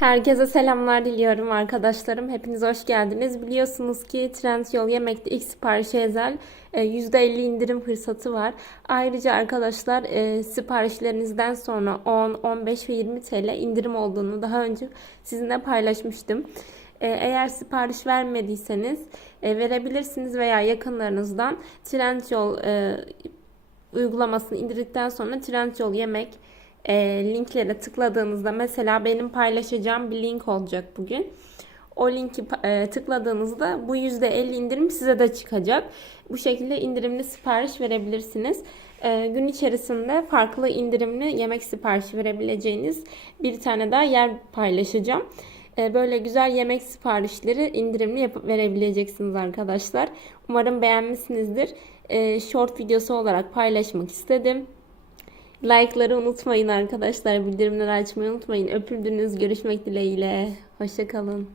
Herkese selamlar diliyorum arkadaşlarım. Hepiniz hoş geldiniz. Biliyorsunuz ki Trendyol Yemek'te ilk siparişe özel e, %50 indirim fırsatı var. Ayrıca arkadaşlar e, siparişlerinizden sonra 10, 15 ve 20 TL indirim olduğunu daha önce sizinle paylaşmıştım. E, Eğer sipariş vermediyseniz e, verebilirsiniz veya yakınlarınızdan Trendyol e, uygulamasını indirdikten sonra Trendyol Yemek e, linklere tıkladığınızda mesela benim paylaşacağım bir link olacak bugün. O linki e, tıkladığınızda bu %50 indirim size de çıkacak. Bu şekilde indirimli sipariş verebilirsiniz. E, gün içerisinde farklı indirimli yemek siparişi verebileceğiniz bir tane daha yer paylaşacağım. E, böyle güzel yemek siparişleri indirimli yapıp verebileceksiniz arkadaşlar. Umarım beğenmişsinizdir. E, short videosu olarak paylaşmak istedim. Like'ları unutmayın arkadaşlar. Bildirimleri açmayı unutmayın. Öpüldünüz. Görüşmek dileğiyle. Hoşçakalın.